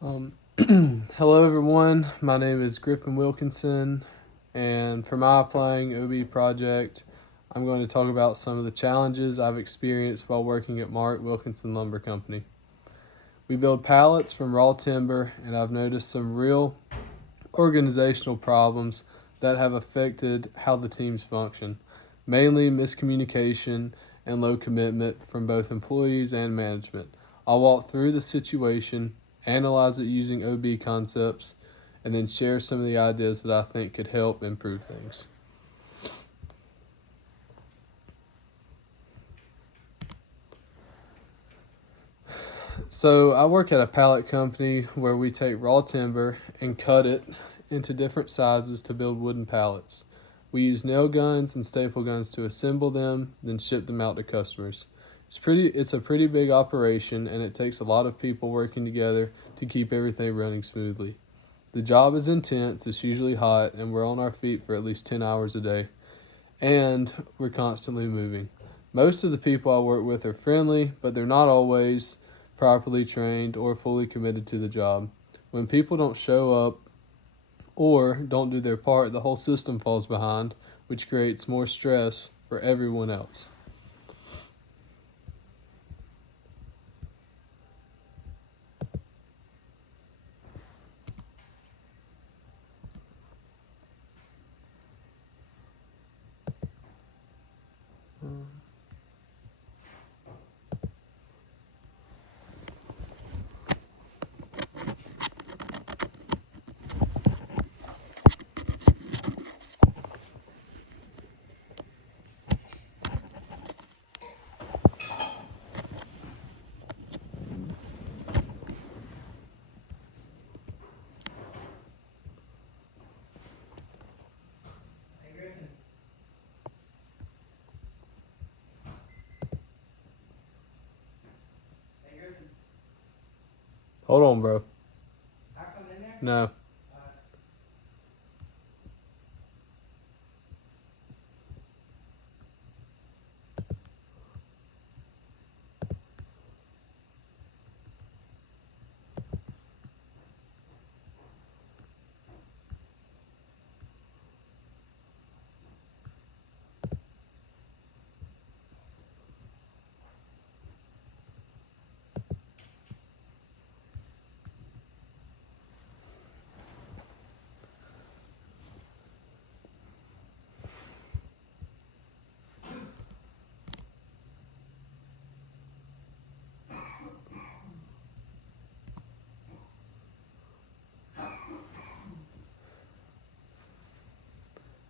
Um, Hello, everyone. My name is Griffin Wilkinson, and for my applying OB project, I'm going to talk about some of the challenges I've experienced while working at Mark Wilkinson Lumber Company. We build pallets from raw timber, and I've noticed some real organizational problems that have affected how the teams function, mainly miscommunication and low commitment from both employees and management. I'll walk through the situation, analyze it using OB concepts, and then share some of the ideas that I think could help improve things. So, I work at a pallet company where we take raw timber and cut it into different sizes to build wooden pallets. We use nail guns and staple guns to assemble them, then ship them out to customers. It's a pretty big operation and it takes a lot of people working together to keep everything running smoothly. The job is intense, it's usually hot, and we're on our feet for at least 10 hours a day, and we're constantly moving. Most of the people I work with are friendly, but they're not always properly trained or fully committed to the job. When people don't show up or don't do their part, the whole system falls behind, which creates more stress for everyone else. Hold on, bro. No.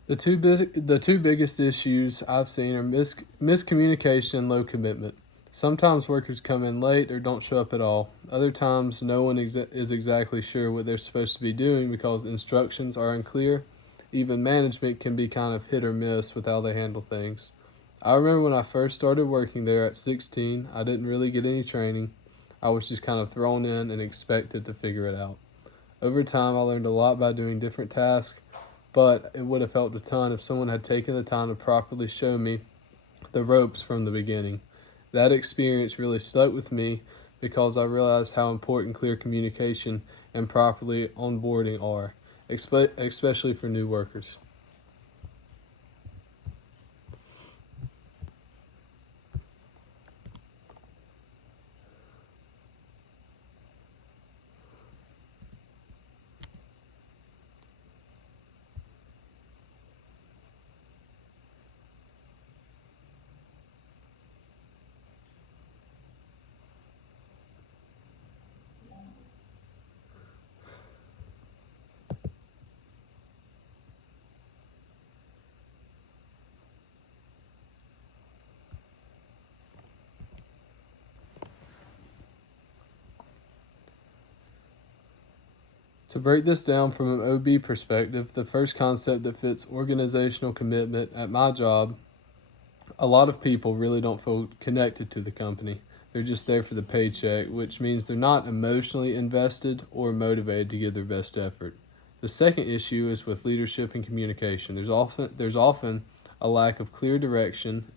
The two biggest issues I've seen are miscommunication and low commitment. Sometimes workers come in late or don't show up at all. Other times, no one is exactly sure what they're supposed to be doing because instructions are unclear. Even management can be kind of hit or miss with how they handle things. I remember when I first started working there at 16, I didn't really get any training. I was just kind of thrown in and expected to figure it out. Over time, I learned a lot by doing different tasks, but it would have helped a ton if someone had taken the time to properly show me the ropes from the beginning. That experience really stuck with me because I realized how important clear communication and properly onboarding are, especially for new workers. To break this down from an OB perspective, the first concept that fits organizational commitment at my job, a lot of people really don't feel connected to the company. They're just there for the paycheck, which means they're not emotionally invested or motivated to give their best effort. The second issue is with leadership and communication. There's often a lack of clear direction,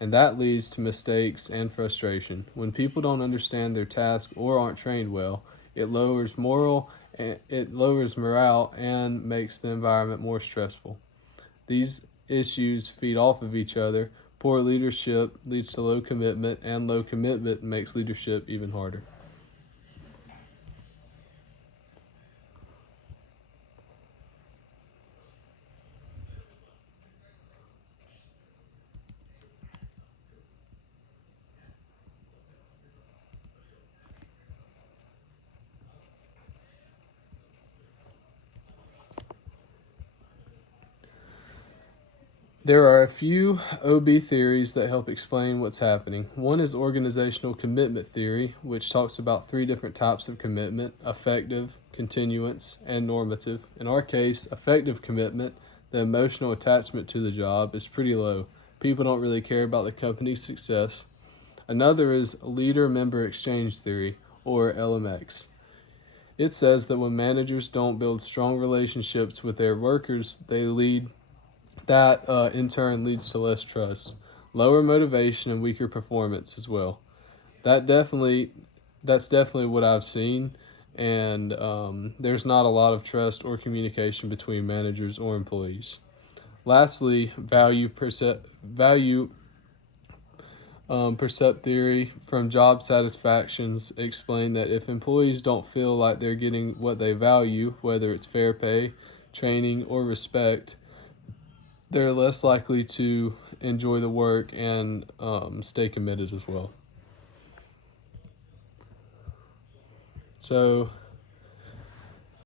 and that leads to mistakes and frustration. When people don't understand their task or aren't trained well, It lowers morale and makes the environment more stressful. These issues feed off of each other. Poor leadership leads to low commitment, and low commitment makes leadership even harder. There are a few OB theories that help explain what's happening. One is organizational commitment theory, which talks about three different types of commitment: affective, continuance, and normative. In our case, affective commitment, the emotional attachment to the job, is pretty low. People don't really care about the company's success. Another is leader member exchange theory, or LMX. It says that when managers don't build strong relationships with their workers, they lead that in turn leads to less trust, lower motivation, and weaker performance as well. That definitely, that's definitely what I've seen, and there's not a lot of trust or communication between managers or employees. Lastly, value percept theory from job satisfactions explain that if employees don't feel like they're getting what they value, whether it's fair pay, training, or respect, they're less likely to enjoy the work and stay committed as well. So